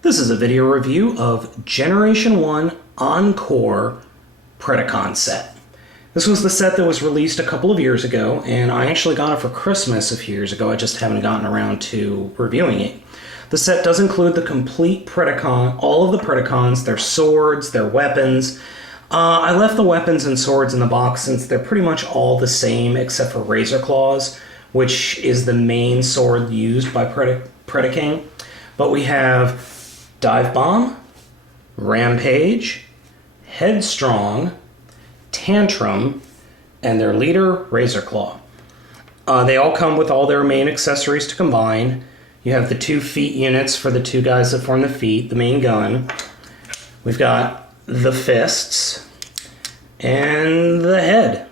This is a video review of Generation 1 Encore Predaking set. This was the set that was released a couple of years ago, and I actually got it for Christmas a few years ago. I just haven't gotten around to reviewing it. The set does include the complete Predacon, all of the Predacons, their swords, their weapons. I left the weapons and swords in the box since they're pretty much all the same except for Razor Claws, which is the main sword used by Predaking. But we have Dive Bomb, Rampage, Headstrong, Tantrum, and their leader, Razor Claw. They all come with all their main accessories to combine. You have the 2 feet units for the 2 guys that form the feet, the main gun. We've got the fists and the head.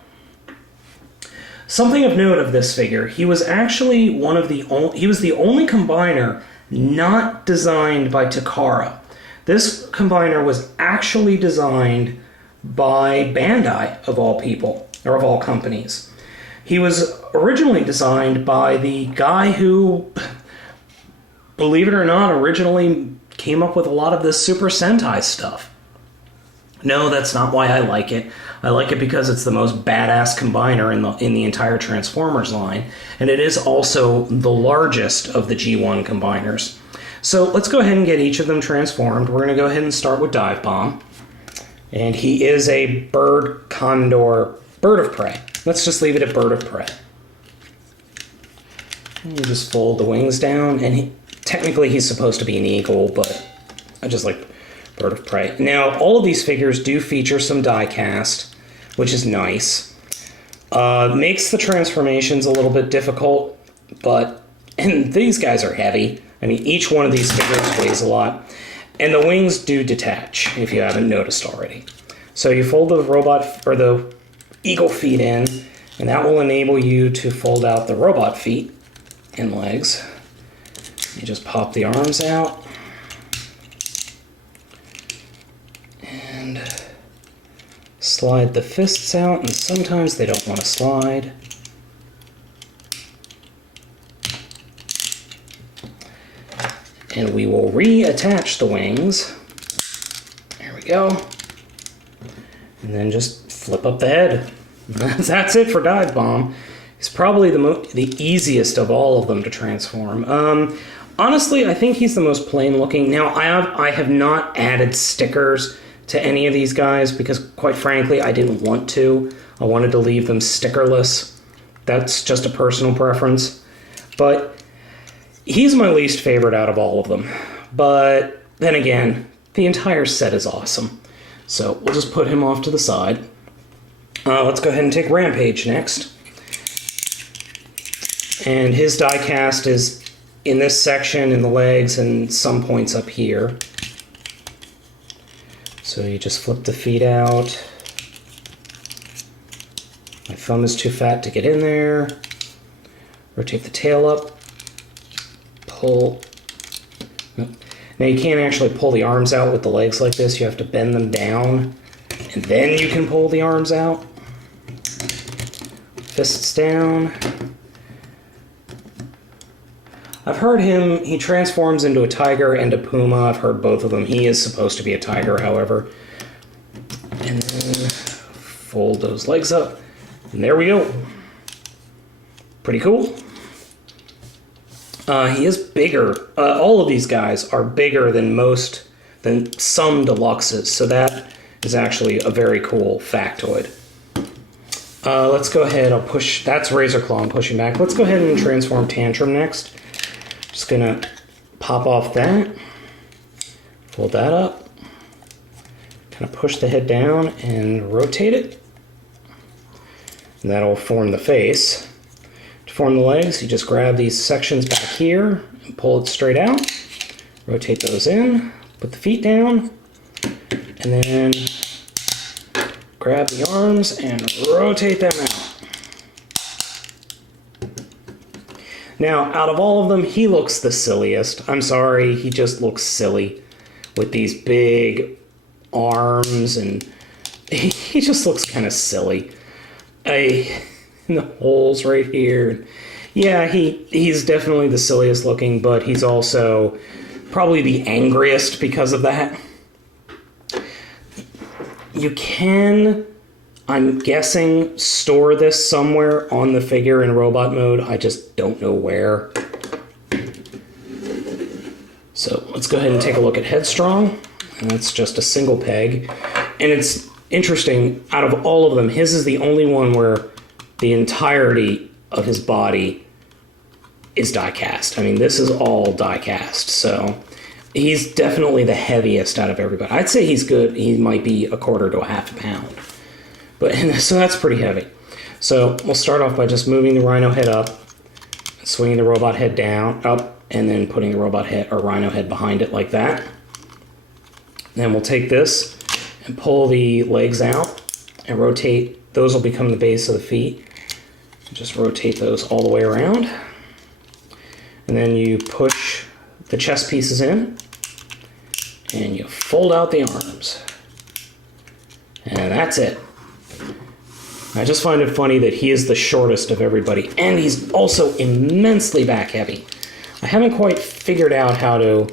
Something of note of this figure, he was actually the only combiner not designed by Takara. This combiner was actually designed by Bandai, of all people, or of all companies. He was originally designed by the guy who, believe it or not, originally came up with a lot of this Super Sentai stuff. No, that's not why I like it. I like it because it's the most badass combiner in the entire Transformers line, and it is also the largest of the G1 combiners. So let's go ahead and get each of them transformed. We're going to go ahead and start with Dive Bomb. And he is a bird of prey. Let's just leave it at bird of prey. And you just fold the wings down, and technically he's supposed to be an eagle, but I just like bird of prey. Now, all of these figures do feature some die cast, which is nice. Makes the transformations a little bit difficult, and these guys are heavy. I mean, each one of these figures weighs a lot. And the wings do detach, if you haven't noticed already. So you fold the robot, or the eagle feet in, and that will enable you to fold out the robot feet and legs. You just pop the arms out. And slide the fists out, and sometimes they don't want to slide. And we will reattach the wings. There we go. And then just flip up the head. That's it for Dive Bomb. He's probably the easiest of all of them to transform. Honestly, I think he's the most plain looking. Now, I have not added stickers to any of these guys because, quite frankly, I didn't want to. I wanted to leave them stickerless. That's just a personal preference. But he's my least favorite out of all of them. But then again, the entire set is awesome. So we'll just put him off to the side. Let's go ahead and take Rampage next. And his die cast is in this section, in the legs, and some points up here. So you just flip the feet out. My thumb is too fat to get in there. Rotate the tail up. Pull. Nope. Now you can't actually pull the arms out with the legs like this. You have to bend them down, and then you can pull the arms out. Fists down. I've heard he transforms into a tiger and a puma. I've heard both of them. He is supposed to be a tiger, however. And then fold those legs up. And there we go. Pretty cool. He is bigger. All of these guys are bigger than some deluxes, so that is actually a very cool factoid. Let's go ahead. That's Razor Claw. I'm pushing back. Let's go ahead and transform Tantrum next. Just gonna pop off that, fold that up, kind of push the head down and rotate it, and that'll form the face. To form the legs, you just grab these sections back here and pull it straight out, rotate those in, put the feet down, and then grab the arms and rotate them out. Now, out of all of them, he looks the silliest. I'm sorry, he just looks silly with these big arms, and he just looks kind of silly. The holes right here. Yeah, he's definitely the silliest looking, but he's also probably the angriest because of that. You can, I'm guessing, store this somewhere on the figure in robot mode. I just don't know where. So let's go ahead and take a look at Headstrong. And that's just a single peg. And it's interesting, out of all of them, his is the only one where the entirety of his body is die cast. I mean, this is all die cast, so he's definitely the heaviest out of everybody. I'd say he's good. He might be a quarter to a half a pound. But so that's pretty heavy. So we'll start off by just moving the rhino head up, swinging the robot head down, up, and then putting the robot head or rhino head behind it like that. Then we'll take this and pull the legs out and rotate. Those will become the base of the feet. Just rotate those all the way around. And then you push the chest pieces in and you fold out the arms. And that's it. I just find it funny that he is the shortest of everybody, and he's also immensely back heavy. I haven't quite figured out how to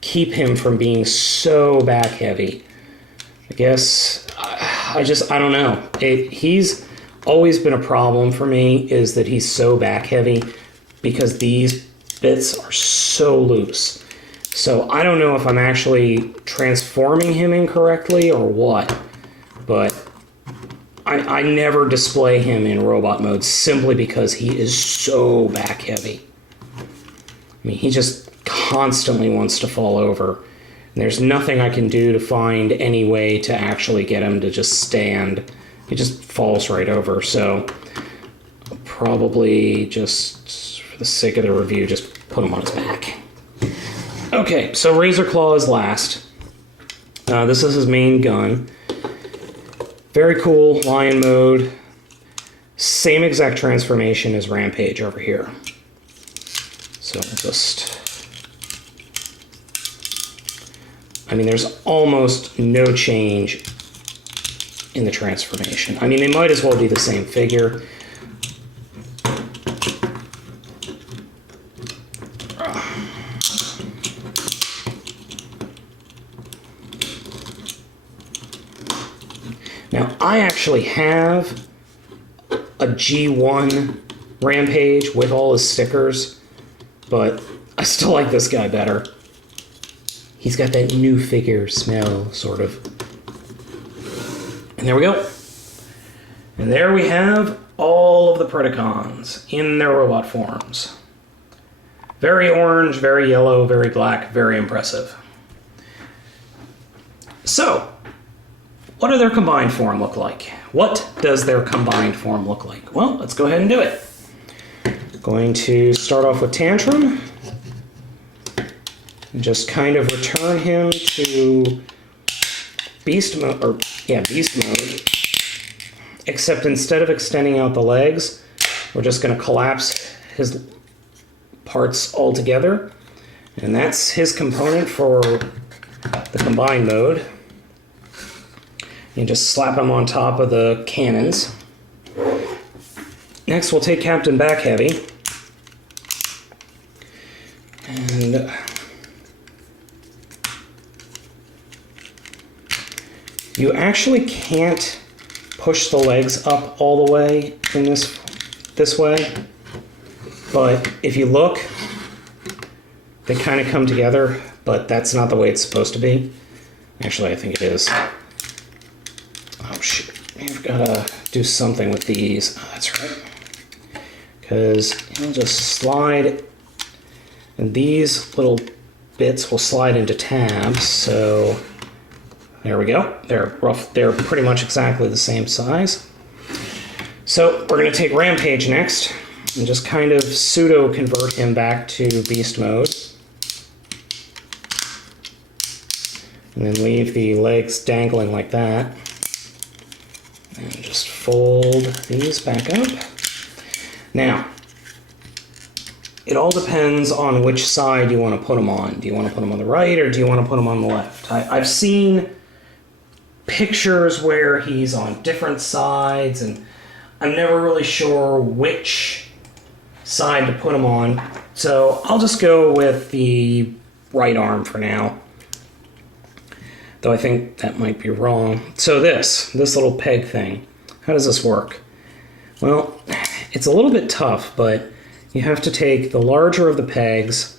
keep him from being so back heavy. I guess, I don't know. He's always been a problem for me, is that he's so back heavy because these bits are so loose. So I don't know if I'm actually transforming him incorrectly or what, but I never display him in robot mode simply because he is so back heavy. I mean, he just constantly wants to fall over. And there's nothing I can do to find any way to actually get him to just stand. He just falls right over. So I'll probably just, for the sake of the review, just put him on his back. Okay, so Razor Claw is last. This is his main gun. Very cool, lion mode. Same exact transformation as Rampage over here. So just, I mean, there's almost no change in the transformation. I mean, they might as well be the same figure. Now, I actually have a G1 Rampage with all his stickers, but I still like this guy better. He's got that new figure smell, sort of. And there we go. And there we have all of the Predacons in their robot forms. Very orange, very yellow, very black, very impressive. So, what do their combined form look like? What does their combined form look like? Well, let's go ahead and do it. Going to start off with Tantrum. And just kind of return him to beast mode, beast mode. Except instead of extending out the legs, we're just going to collapse his parts all together. And that's his component for the combined mode. You just slap him on top of the cannons. Next, we'll take Captain Back Heavy. And you actually can't push the legs up all the way in this way. But if you look, they kind of come together, but that's not the way it's supposed to be. Actually, I think it is. Oh, shoot. I've got to do something with these. Oh, that's right. Because it'll just slide, and these little bits will slide into tabs. So there we go. They're rough. They're pretty much exactly the same size. So we're going to take Rampage next and just kind of pseudo convert him back to beast mode. And then leave the legs dangling like that. And just fold these back up. Now, it all depends on which side you want to put them on. Do you want to put them on the right or do you want to put them on the left? I've seen pictures where he's on different sides, and I'm never really sure which side to put him on. So I'll just go with the right arm for now. Though I think that might be wrong. So this little peg thing, how does this work? Well, it's a little bit tough, but you have to take the larger of the pegs,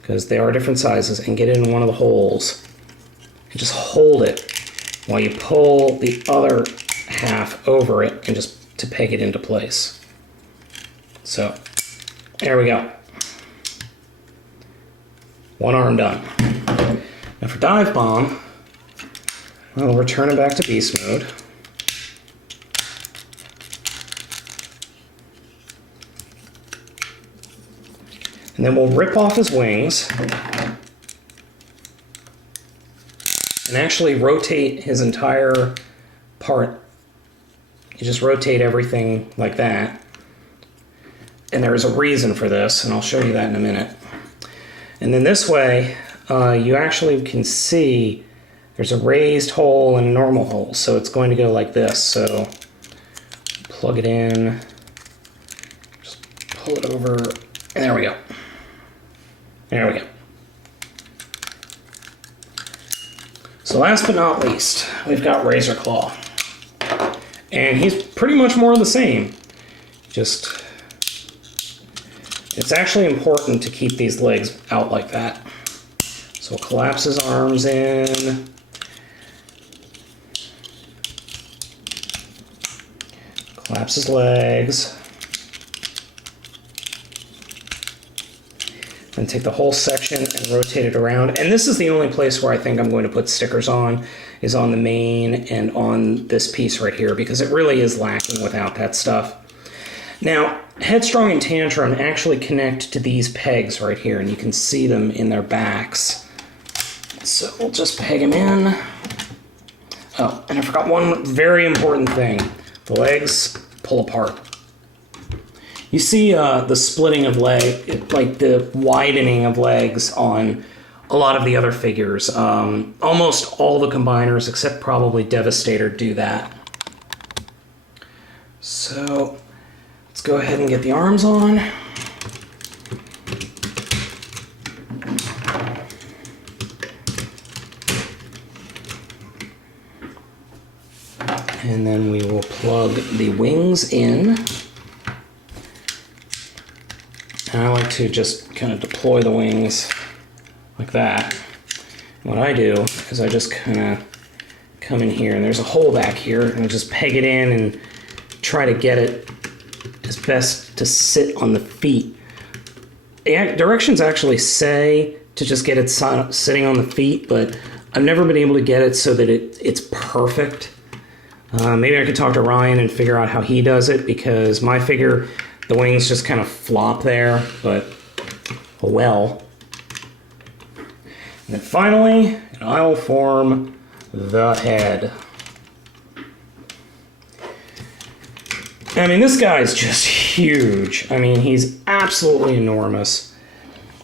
because they are different sizes, and get it in one of the holes. And just hold it while you pull the other half over it and just to peg it into place. So, there we go. One arm done. Now for dive bomb, well, we'll return it back to beast mode. And then we'll rip off his wings and actually rotate his entire part. You just rotate everything like that. And there is a reason for this, and I'll show you that in a minute. And then this way, you actually can see there's a raised hole and a normal hole. So it's going to go like this. So plug it in, just pull it over, and there we go. There we go. So last but not least, we've got Razor Claw. And he's pretty much more of the same. Just, it's actually important to keep these legs out like that. So we'll collapse his arms in. Collapse his legs. And take the whole section and rotate it around. And this is the only place where I think I'm going to put stickers on, is on the main and on this piece right here, because it really is lacking without that stuff. Now, Headstrong and Tantrum actually connect to these pegs right here, and you can see them in their backs. So we'll just peg them in. Oh, and I forgot one very important thing. The legs pull apart. You see the splitting of leg, like the widening of legs on a lot of the other figures. Almost all the combiners, except probably Devastator, do that. So let's go ahead and get the arms on. And then we will plug the wings in. And I like to just kind of deploy the wings like that. What I do is I just kind of come in here, and there's a hole back here, and I just peg it in and try to get it as best to sit on the feet. The directions actually say to just get it sitting on the feet, but I've never been able to get it so that it's perfect. Maybe I could talk to Ryan and figure out how he does it, because my figure, the wings just kind of flop there, but oh well. And then finally, I will form the head. I mean, this guy's just huge. I mean, he's absolutely enormous.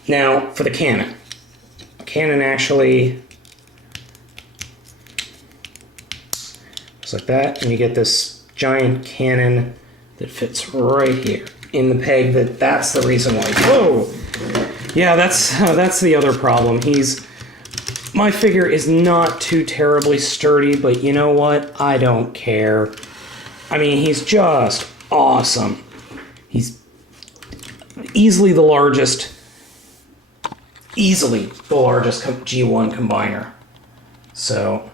Now, for the cannon. Cannon actually, just like that, and you get this giant cannon that fits right here in the peg. That's the reason why. Whoa! Yeah, that's the other problem. My figure is not too terribly sturdy, but you know what? I don't care. I mean, he's just awesome. He's easily the largest G1 combiner. So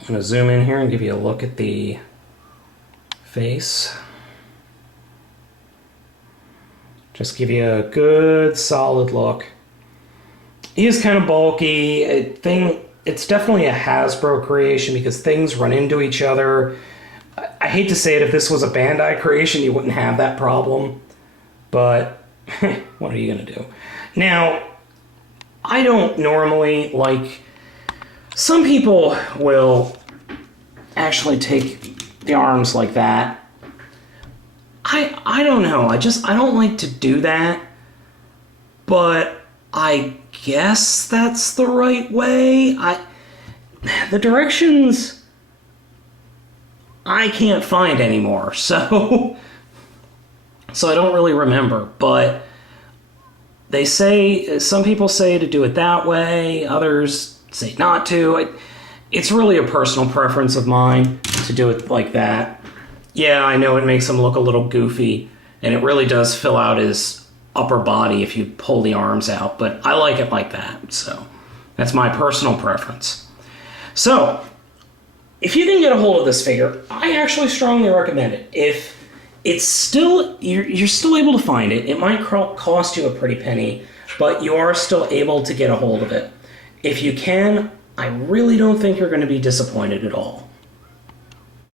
I'm going to zoom in here and give you a look at the face. Just give you a good solid look. He is kind of bulky. It's definitely a Hasbro creation because things run into each other. I hate to say it, if this was a Bandai creation, you wouldn't have that problem. But what are you going to do? Now, I don't normally like... Some people will actually take the arms like that. I don't know. I don't like to do that. But I guess that's the right way. The directions I can't find anymore, so I don't really remember. But They say, some people say to do it that way, others say not to. It's really a personal preference of mine to do it like that. Yeah, I know it makes him look a little goofy, and it really does fill out his upper body if you pull the arms out, but I like it like that, so that's my personal preference. So, if you can get a hold of this figure, I actually strongly recommend it. If it's still, you're still able to find it. It might cost you a pretty penny, but you are still able to get a hold of it. If you can, I really don't think you're going to be disappointed at all.